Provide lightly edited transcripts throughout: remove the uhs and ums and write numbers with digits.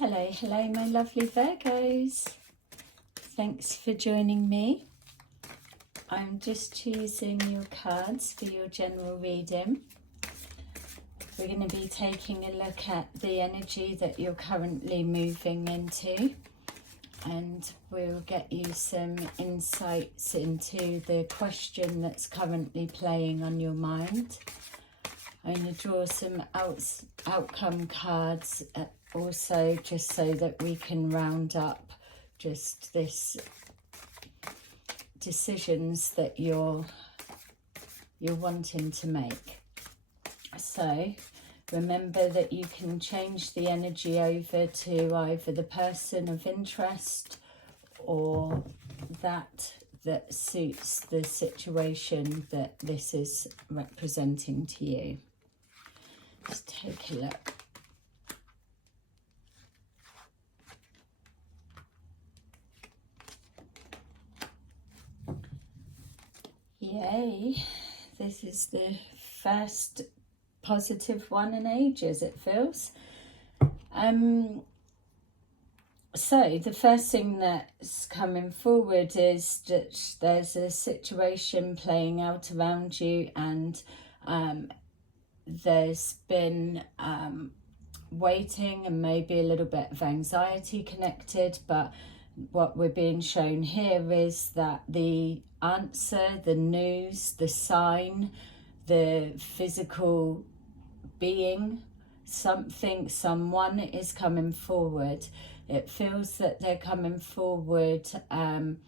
Hello my lovely Virgos. Thanks for joining me. I'm just choosing your cards for your general reading. We're going to be taking a look at the energy that you're currently moving into, and we'll get you some insights into the question that's currently playing on your mind. I'm going to draw some outcome cards also, just so that we can round up just this decisions that you're wanting to make. So remember that you can change the energy over to either the person of interest or that suits the situation that this is representing to you. Let's take a look. Yay, this is the first positive one in ages, it feels. So the first thing that's coming forward is that there's a situation playing out around you, and there's been waiting and maybe a little bit of anxiety connected, but what we're being shown here is that the answer, the news, the sign, the physical being, someone is coming forward. It feels that they're coming forward in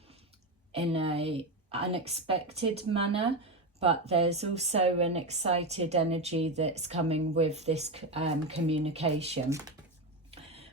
a unexpected manner, but there's also an excited energy that's coming with this communication.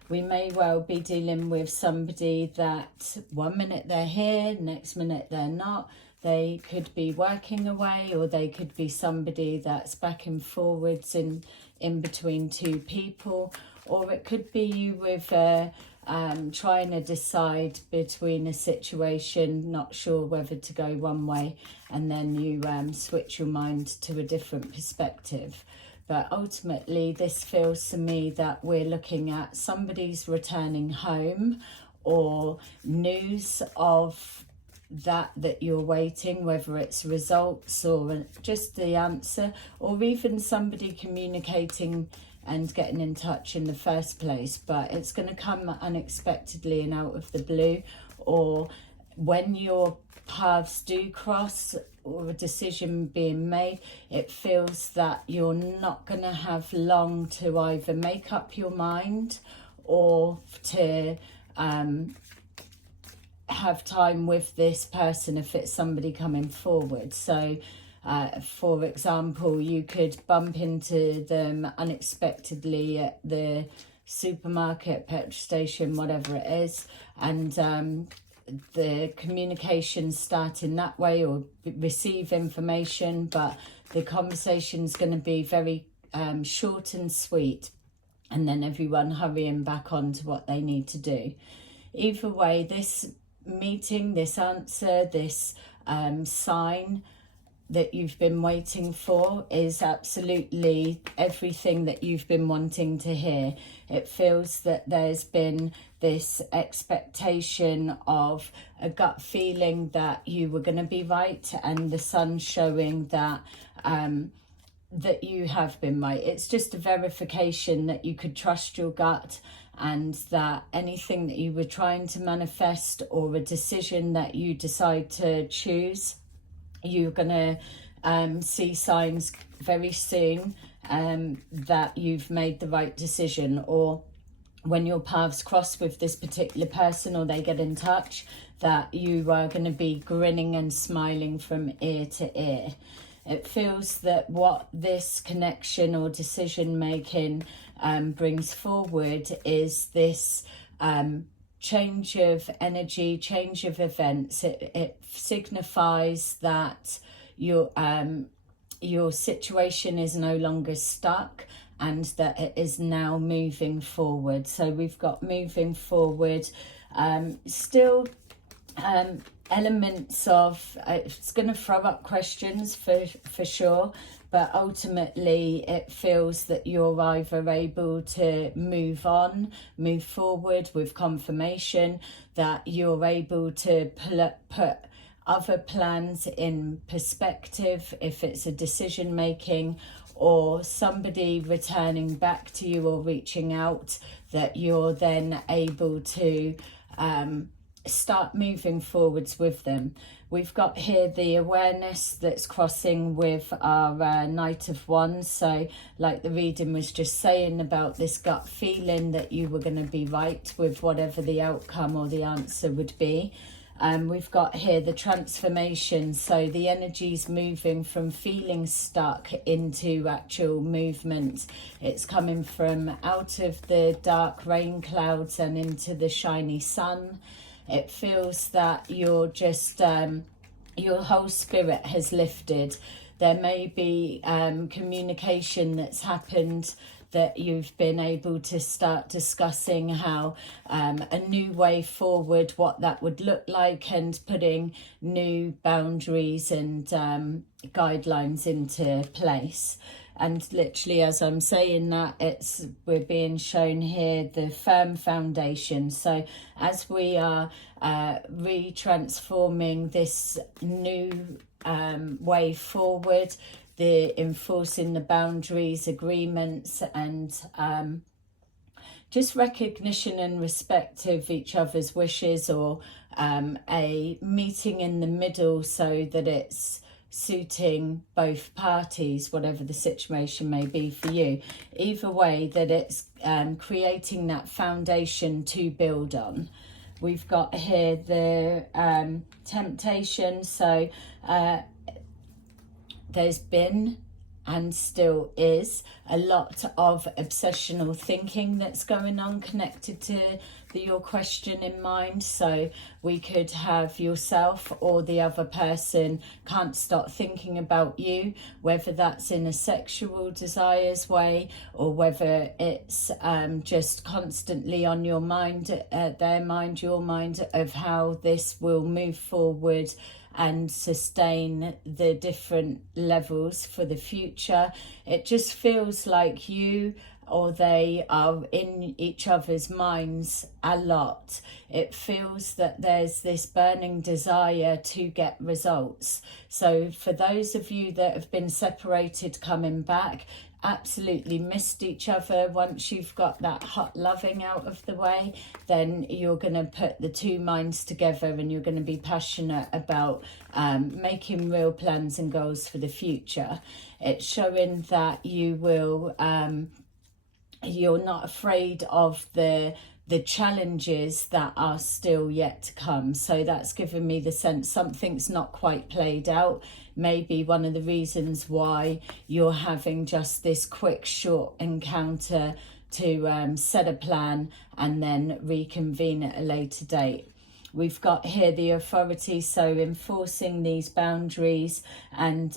We may well be dealing with somebody that 1 minute they're here, next minute they're not. They could be working away, or they could be somebody that's back and forwards in between two people, or it could be you with trying to decide between a situation, not sure whether to go one way, and then you switch your mind to a different perspective. But ultimately, this feels to me that we're looking at somebody's returning home, or news of that you're waiting, whether it's results or just the answer, or even somebody communicating and getting in touch in the first place. But it's going to come unexpectedly and out of the blue, or when your paths do cross or a decision being made, it feels that you're not going to have long to either make up your mind or to have time with this person if it's somebody coming forward. So for example, you could bump into them unexpectedly at the supermarket, petrol station, whatever it is, and the communication start in that way, or receive information, but the conversation's going to be very short and sweet, and then everyone hurrying back on to what they need to do. Either way, this meeting, this answer, this sign that you've been waiting for is absolutely everything that you've been wanting to hear. It feels that there's been this expectation of a gut feeling that you were going to be right, and the sun showing that that you have been right. It's just a verification that you could trust your gut, and that anything that you were trying to manifest, or a decision that you decide to choose, you're going to see signs very soon that you've made the right decision. Or when your paths cross with this particular person, or they get in touch, that you are going to be grinning and smiling from ear to ear. It feels that what this connection or decision making brings forward is this change of energy, change of events. It signifies that your situation is no longer stuck, and that it is now moving forward. So we've got moving forward, still elements of, it's going to throw up questions for sure, but ultimately it feels that you're either able to move on, move forward with confirmation, that you're able to put other plans in perspective if it's a decision making, or somebody returning back to you or reaching out, that you're then able to start moving forwards with them. We've got here the awareness that's crossing with our Knight of Wands. So like the reading was just saying about this gut feeling that you were going to be right with whatever the outcome or the answer would be. We've got here the transformation, so the energy's moving from feeling stuck into actual movement. It's coming from out of the dark rain clouds and into the shiny sun. It feels that you're just, your whole spirit has lifted. There may be communication that's happened, that you've been able to start discussing how a new way forward, what that would look like, and putting new boundaries and guidelines into place. And literally as I'm saying that, we're being shown here the firm foundation. So as we are retransforming this new way forward, the enforcing the boundaries, agreements, and just recognition and respect of each other's wishes, or a meeting in the middle so that it's suiting both parties, whatever the situation may be for you. Either way, that it's creating that foundation to build on. We've got here the temptation. So there's been and still is a lot of obsessional thinking that's going on connected to your question in mind. So we could have yourself or the other person can't stop thinking about you, whether that's in a sexual desires way, or whether it's just constantly on your mind, their mind, your mind, of how this will move forward and sustain the different levels for the future. It just feels like you or they are in each other's minds a lot. It feels that there's this burning desire to get results. So for those of you that have been separated coming back, absolutely missed each other, once you've got that hot loving out of the way, then you're going to put the two minds together and you're going to be passionate about making real plans and goals for the future. It's showing that you will you're not afraid of the challenges that are still yet to come. So that's given me the sense something's not quite played out. Maybe one of the reasons why you're having just this quick, short encounter to set a plan and then reconvene at a later date. We've got here the authority, so enforcing these boundaries and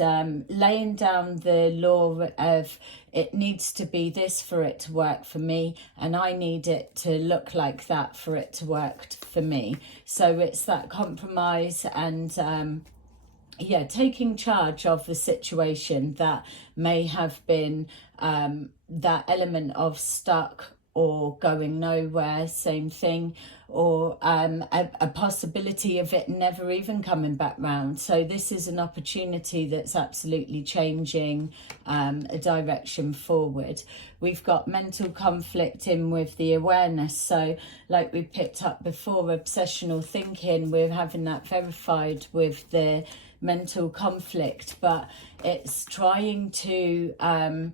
laying down the law of it needs to be this for it to work for me, and I need it to look like that for it to work for me. So it's that compromise and yeah, taking charge of the situation that may have been that element of stuck or going nowhere, same thing, or a possibility of it never even coming back round. So this is an opportunity that's absolutely changing a direction forward. We've got mental conflict in with the awareness. So like we picked up before, obsessional thinking, we're having that verified with the mental conflict, but it's trying to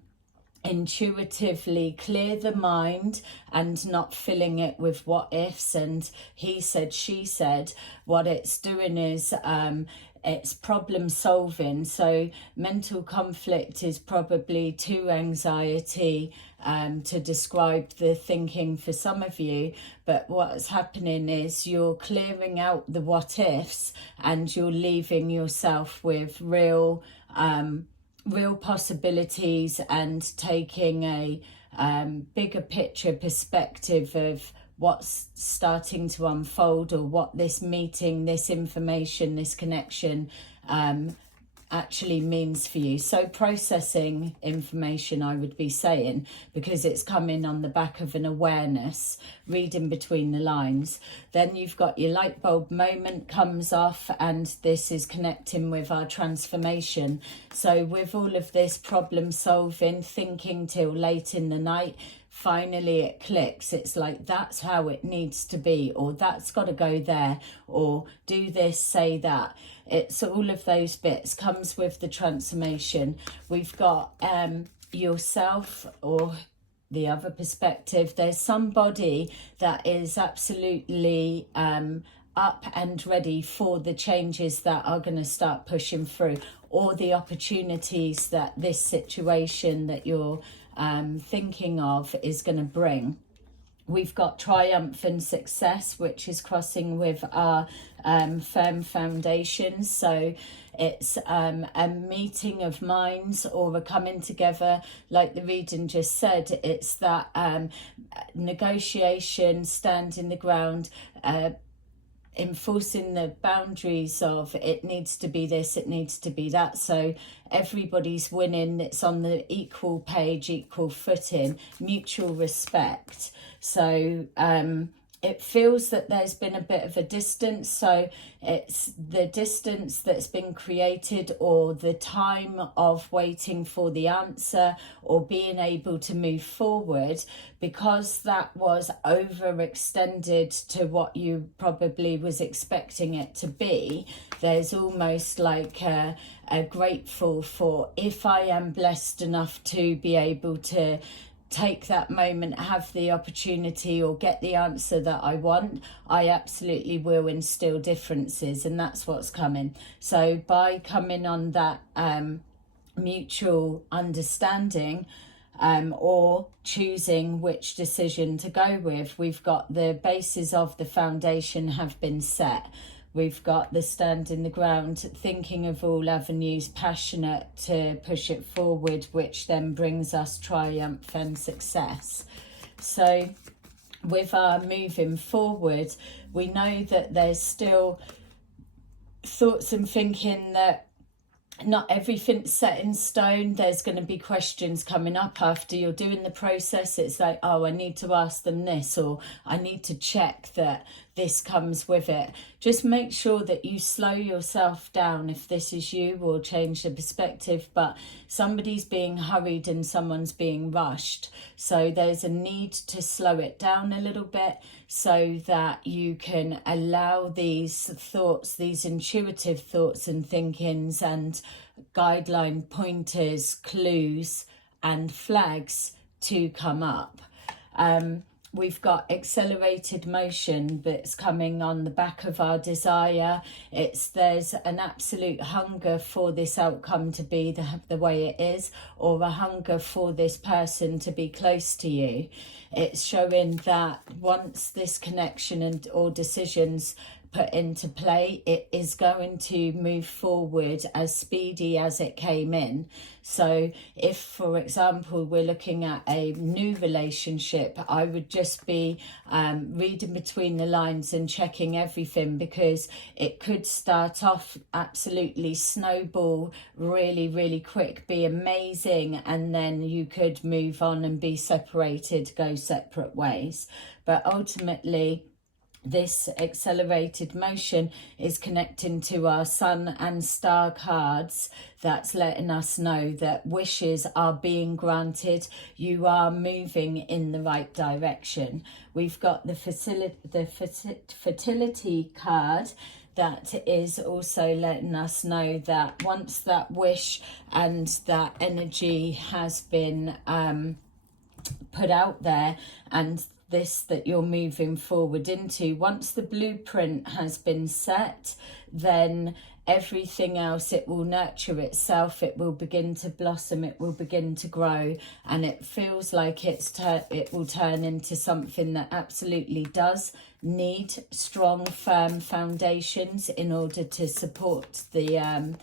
intuitively clear the mind and not filling it with what ifs and he said, she said. What it's doing is it's problem solving. So mental conflict is probably too anxiety to describe the thinking for some of you, but what's happening is you're clearing out the what ifs and you're leaving yourself with real possibilities and taking a bigger picture perspective of what's starting to unfold, or what this meeting, this information, this connection actually means for you. So processing information, I would be saying, because it's coming on the back of an awareness, reading between the lines. Then you've got your light bulb moment comes off, and this is connecting with our transformation. So with all of this problem solving, thinking till late in the night, finally it clicks. It's like, that's how it needs to be, or that's got to go there, or do this, say that. It's all of those bits comes with the transformation. We've got yourself, or the other perspective. There's somebody that is absolutely up and ready for the changes that are going to start pushing through, or the opportunities that this situation that you're thinking of is going to bring. We've got triumph and success, which is crossing with our firm foundations. So it's a meeting of minds, or a coming together, like the reading just said. It's that negotiation, standing the ground, enforcing the boundaries of it needs to be this, it needs to be that. So everybody's winning. It's on the equal page, equal footing, mutual respect. So it feels that there's been a bit of a distance. So it's the distance that's been created, or the time of waiting for the answer, or being able to move forward, because that was overextended to what you probably was expecting it to be. There's almost like a grateful for, if I am blessed enough to be able to take that moment, have the opportunity, or get the answer that I want, I absolutely will instill differences, and that's what's coming. So by coming on that mutual understanding, or choosing which decision to go with, we've got the bases of the foundation have been set. We've got the stand in the ground, thinking of all avenues, passionate to push it forward, which then brings us triumph and success. So with our moving forward, we know that there's still thoughts and thinking that not everything's set in stone. There's going to be questions coming up after you're doing the process. It's like, oh, I need to ask them this, or I need to check that this comes with it. Just make sure that you slow yourself down if this is you, or change the perspective. But somebody's being hurried and someone's being rushed. So there's a need to slow it down a little bit, so that you can allow these thoughts, these intuitive thoughts and thinkings and guideline pointers, clues and flags to come up. We've got accelerated motion that's coming on the back of our desire. There's an absolute hunger for this outcome to be the way it is, or a hunger for this person to be close to you. It's showing that once this connection or decisions put into play, it is going to move forward as speedy as it came in. So if, for example, we're looking at a new relationship, I would just be reading between the lines and checking everything, because it could start off absolutely snowball really, really quick, be amazing, and then you could move on and be separated, go separate ways. But ultimately, this accelerated motion is connecting to our sun and star cards. That's letting us know that wishes are being granted. You are moving in the right direction. We've got the fertility card. That is also letting us know that once that wish and that energy has been put out there, and this that you're moving forward into, once the blueprint has been set, then everything else, it will nurture itself, it will begin to blossom, it will begin to grow, and it feels like it will turn into something that absolutely does need strong, firm foundations in order to support the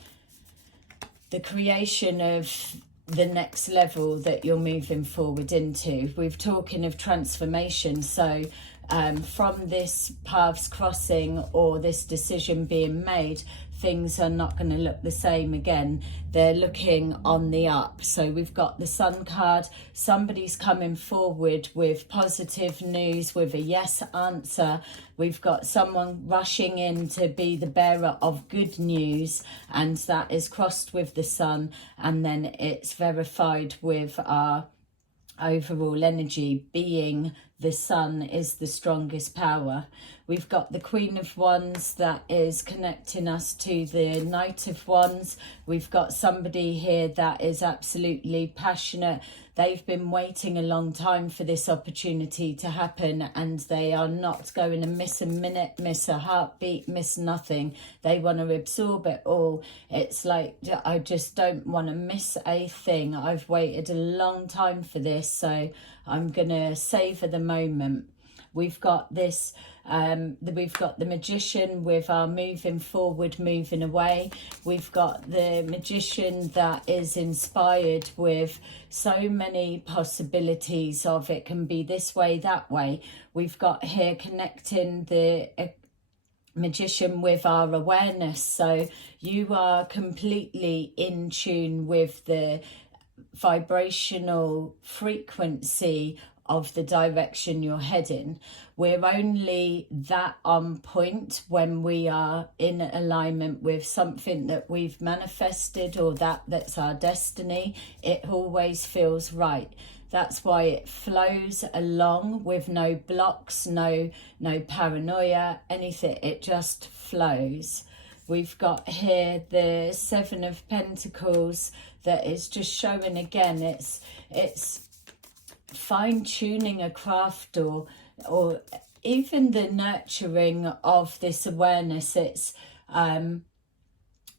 creation of the next level that you're moving forward into. We're talking of transformation. So from this paths crossing, or this decision being made, things are not going to look the same again. They're looking on the up. So we've got the Sun card. Somebody's coming forward with positive news, with a yes answer. We've got someone rushing in to be the bearer of good news, and that is crossed with the Sun, and then it's verified with our overall energy being the Sun is the strongest power. We've got the Queen of Wands that is connecting us to the Knight of Wands. We've got somebody here that is absolutely passionate. They've been waiting a long time for this opportunity to happen, and they are not going to miss a minute, miss a heartbeat, miss nothing. They want to absorb it all. It's like, I just don't want to miss a thing. I've waited a long time for this, so I'm going to savor the moment. We've got this, we've got the Magician with our moving forward, moving away. We've got the Magician that is inspired with so many possibilities of it can be this way, that way. We've got here connecting the Magician with our awareness. So you are completely in tune with the vibrational frequency of the direction you're heading. We're only that on point when we are in alignment with something that we've manifested, or that's our destiny. It always feels right. That's why it flows along with no blocks, no paranoia, anything. It just flows. We've got here the Seven of Pentacles that is just showing again, it's fine-tuning a craft, or even the nurturing of this awareness. It's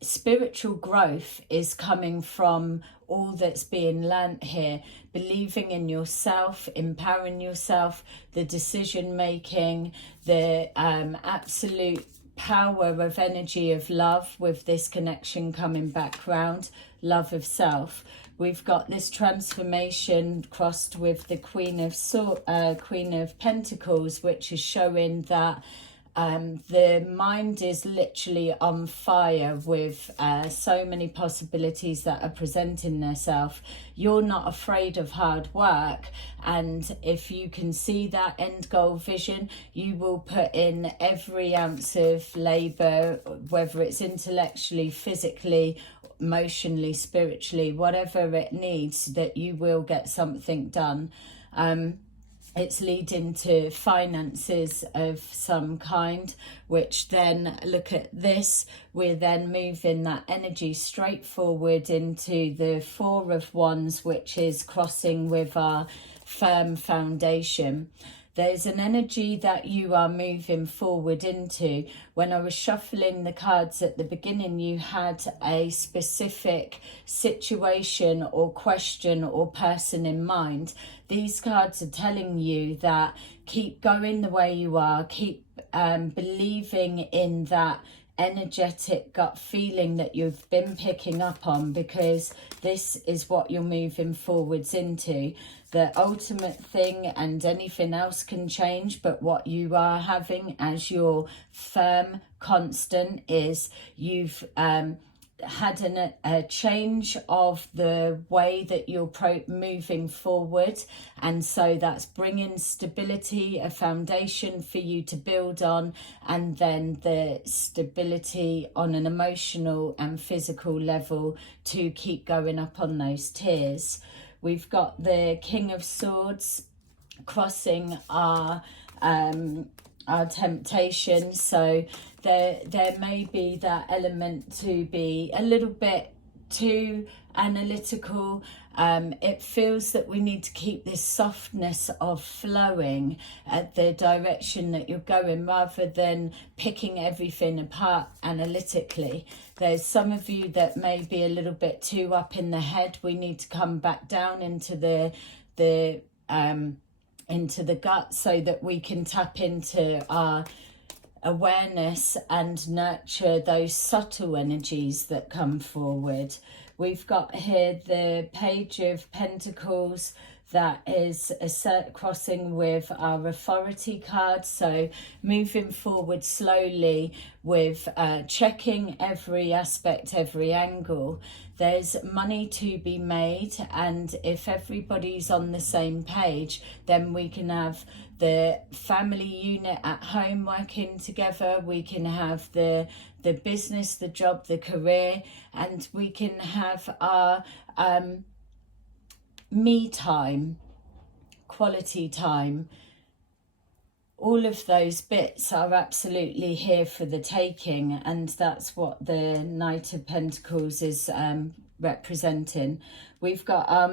spiritual growth is coming from all that's being learnt here. Believing in yourself, empowering yourself, the decision making, the absolute power of energy of love with this connection coming back round, love of self. We've got this transformation crossed with the Queen of Pentacles, which is showing that the mind is literally on fire with so many possibilities that are presenting themselves. You're not afraid of hard work, and if you can see that end goal vision, you will put in every ounce of labour, whether it's intellectually, physically, emotionally, spiritually, whatever it needs, that you will get something done. It's leading to finances of some kind, which then, look at this, we're then moving that energy straight forward into the Four of Wands, which is crossing with our firm foundation. There's an energy that you are moving forward into. When I was shuffling the cards at the beginning, you had a specific situation or question or person in mind. These cards are telling you that keep going the way you are, keep believing in that energetic gut feeling that you've been picking up on, because this is what you're moving forwards into. The ultimate thing, and anything else can change, but what you are having as your firm constant is you've had a change of the way that you're moving forward, and so that's bringing stability, a foundation for you to build on, and then the stability on an emotional and physical level to keep going up on those tiers. We've got the King of Swords crossing our temptation. So there may be that element to be a little bit too analytical. It feels that we need to keep this softness of flowing at the direction that you're going, rather than picking everything apart analytically. There's some of you that may be a little bit too up in the head. We need to come back down into the gut, so that we can tap into our awareness and nurture those subtle energies that come forward. We've got here the Page of Pentacles that is crossing with our authority card. So moving forward slowly with checking every aspect, every angle. There's money to be made, and if everybody's on the same page, then we can have the family unit at home working together, we can have the business, the job, the career, and we can have our me time, quality time. All of those bits are absolutely here for the taking, and that's what the Knight of Pentacles is representing. We've got our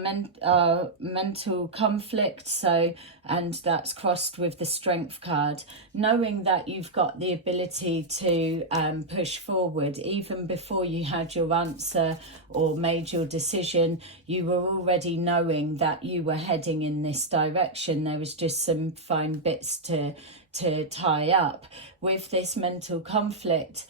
mental conflict, and that's crossed with the Strength card. Knowing that you've got the ability to push forward, even before you had your answer or made your decision, you were already knowing that you were heading in this direction. There was just some fine bits to tie up. With this mental conflict,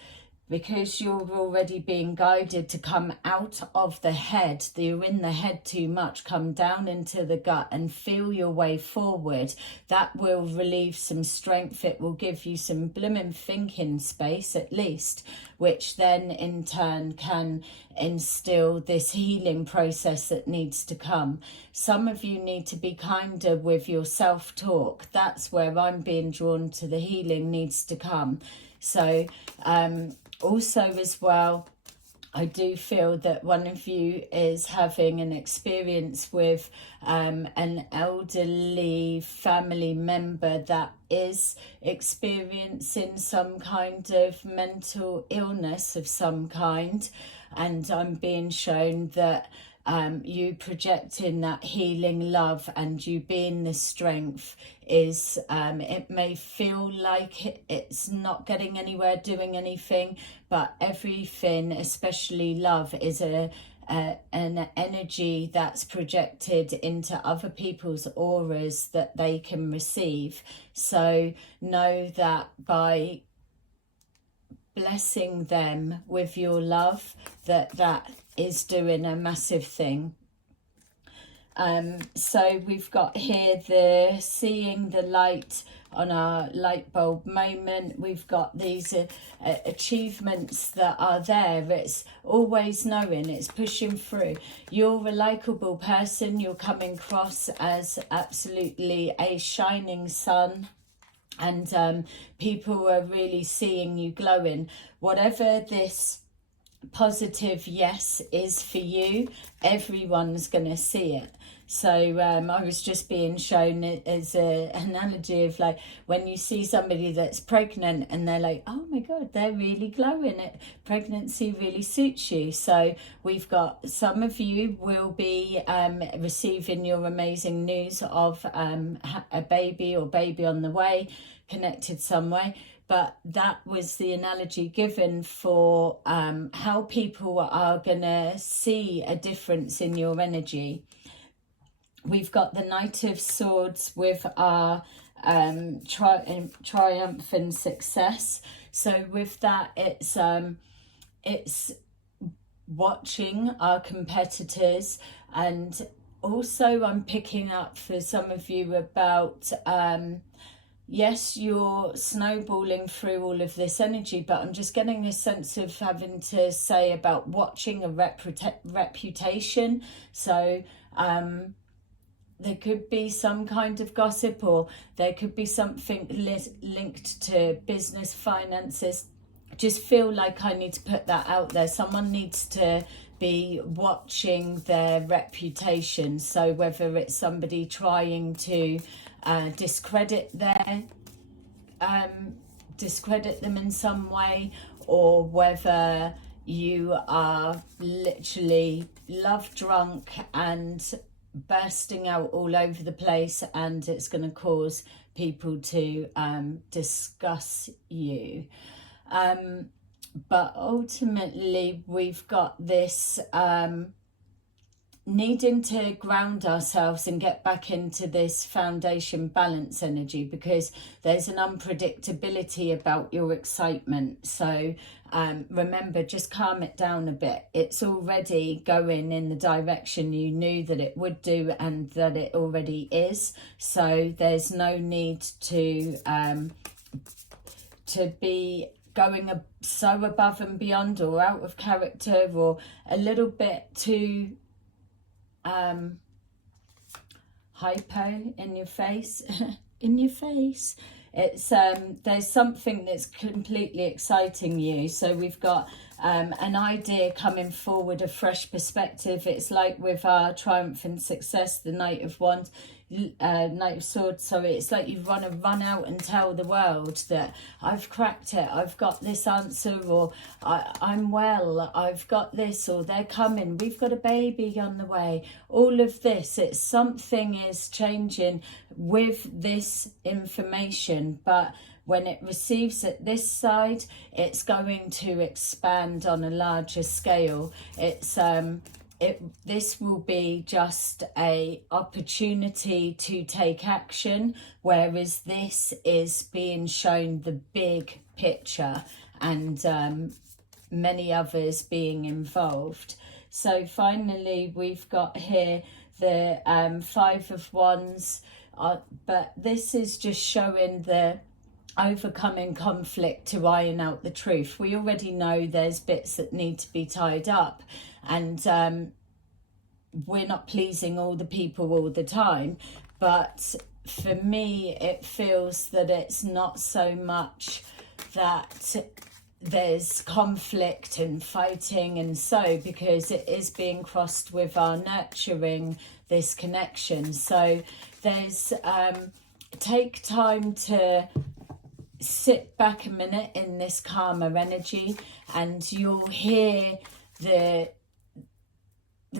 because you're already being guided to come out of the head, you're in the head too much, come down into the gut and feel your way forward. That will relieve some strength. It will give you some blooming thinking space at least, which then in turn can instill this healing process that needs to come. Some of you need to be kinder with your self-talk. That's where I'm being drawn to. The healing needs to come. So also as well, I do feel that one of you is having an experience with an elderly family member that is experiencing some kind of mental illness of some kind, and I'm being shown that you projecting that healing love and you being the strength is it may feel like it's not getting anywhere, doing anything, but everything, especially love, is an energy that's projected into other people's auras that they can receive. So know that by blessing them with your love, that is doing a massive thing. So we've got here the seeing the light on our light bulb moment. We've got these achievements that are there. It's always knowing, it's pushing through. You're a likable person. You're coming across as absolutely a shining sun, and people are really seeing you glowing. Whatever this positive yes is for you, everyone's going to see it. So I was just being shown it as an analogy of like when you see somebody that's pregnant and they're like, oh my god, they're really glowing, it pregnancy really suits you. So we've got some of you will be receiving your amazing news of a baby or baby on the way, connected some way. But that was the analogy given for how people are going to see a difference in your energy. We've got the Knight of Swords with our triumph and success. So with that, it's watching our competitors, and also I'm picking up for some of you about yes, you're snowballing through all of this energy, but I'm just getting a sense of having to say about watching a reputation. So there could be some kind of gossip, or there could be something linked to business, finances. Just feel like I need to put that out there. Someone needs to be watching their reputation. So whether it's somebody trying to discredit them in some way, or whether you are literally love drunk and bursting out all over the place, and it's going to cause people to discuss you. But ultimately we've got this needing to ground ourselves and get back into this foundation balance energy, because there's an unpredictability about your excitement. So remember, just calm it down a bit. It's already going in the direction you knew that it would do and that it already is. So there's no need to be going so above and beyond or out of character or a little bit too hypo in your face. In your face. It's there's something that's completely exciting you. So we've got an idea coming forward, a fresh perspective. It's like with our triumph and success, the Knight of Wands, Knight of Swords, sorry. It's like you want to run out and tell the world that I've cracked it, I've got this answer, or I'm well, I've got this, or they're coming, we've got a baby on the way. All of this, it's something is changing with this information, but when it receives at this side, it's going to expand on a larger scale. It's this will be just a opportunity to take action, whereas this is being shown the big picture and many others being involved. So finally we've got here the Five of Wands, but this is just showing the overcoming conflict to iron out the truth. We already know there's bits that need to be tied up, and we're not pleasing all the people all the time, but for me it feels that it's not so much that there's conflict and fighting and so, because it is being crossed with our nurturing this connection. So there's take time to sit back a minute in this calmer energy, and you'll hear the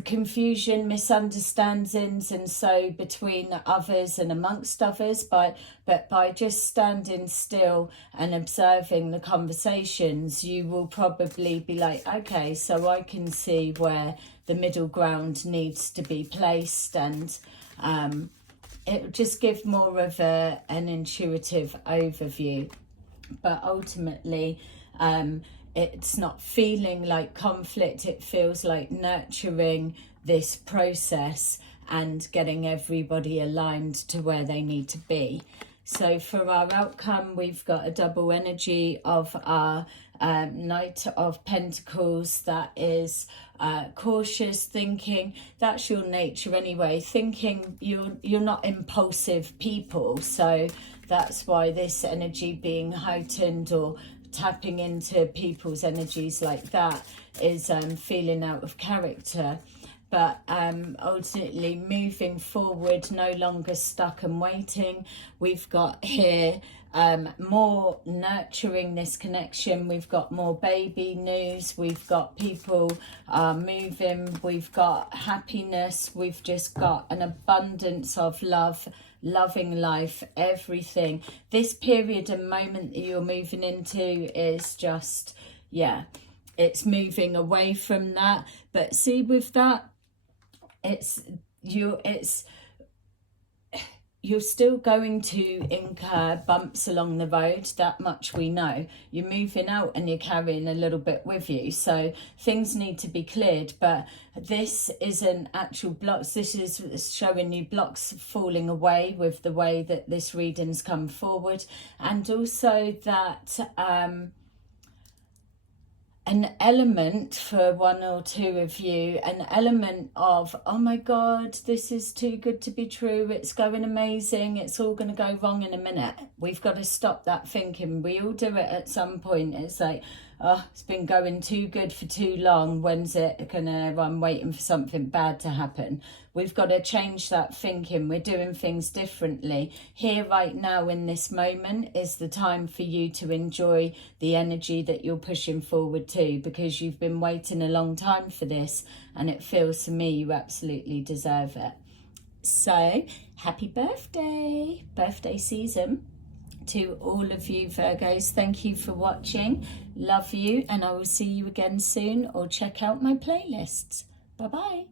confusion, misunderstandings and so between others and amongst others, but by just standing still and observing the conversations, you will probably be like, okay, so I can see where the middle ground needs to be placed, and it will just give more of an intuitive overview. But ultimately, it's not feeling like conflict, it feels like nurturing this process and getting everybody aligned to where they need to be. So for our outcome, we've got a double energy of our Knight of Pentacles. That is cautious thinking. That's your nature anyway. Thinking, you're not impulsive people, so that's why this energy being heightened or tapping into people's energies like that is feeling out of character. But ultimately moving forward, no longer stuck and waiting. We've got here more nurturing this connection. We've got more baby news. We've got people moving. We've got happiness. We've just got an abundance of love, loving life, everything. This period and moment that you're moving into is just, yeah, it's moving away from that. But see, with that, you're still going to incur bumps along the road, that much we know. You're moving out and you're carrying a little bit with you, so things need to be cleared. But this isn't actual blocks, this is showing you blocks falling away with the way that this reading's come forward. And also that an element for one or two of you, an element of, oh my God, this is too good to be true, it's going amazing, it's all going to go wrong in a minute. We've got to stop that thinking. We all do it at some point. It's like, oh, it's been going too good for too long, when's it gonna, I'm waiting for something bad to happen. We've got to change that thinking. We're doing things differently. Here right now in this moment is the time for you to enjoy the energy that you're pushing forward to, because you've been waiting a long time for this, and it feels to me you absolutely deserve it. So happy birthday season to all of you Virgos. Thank you for watching. Love you, and I will see you again soon, or check out my playlists. Bye bye.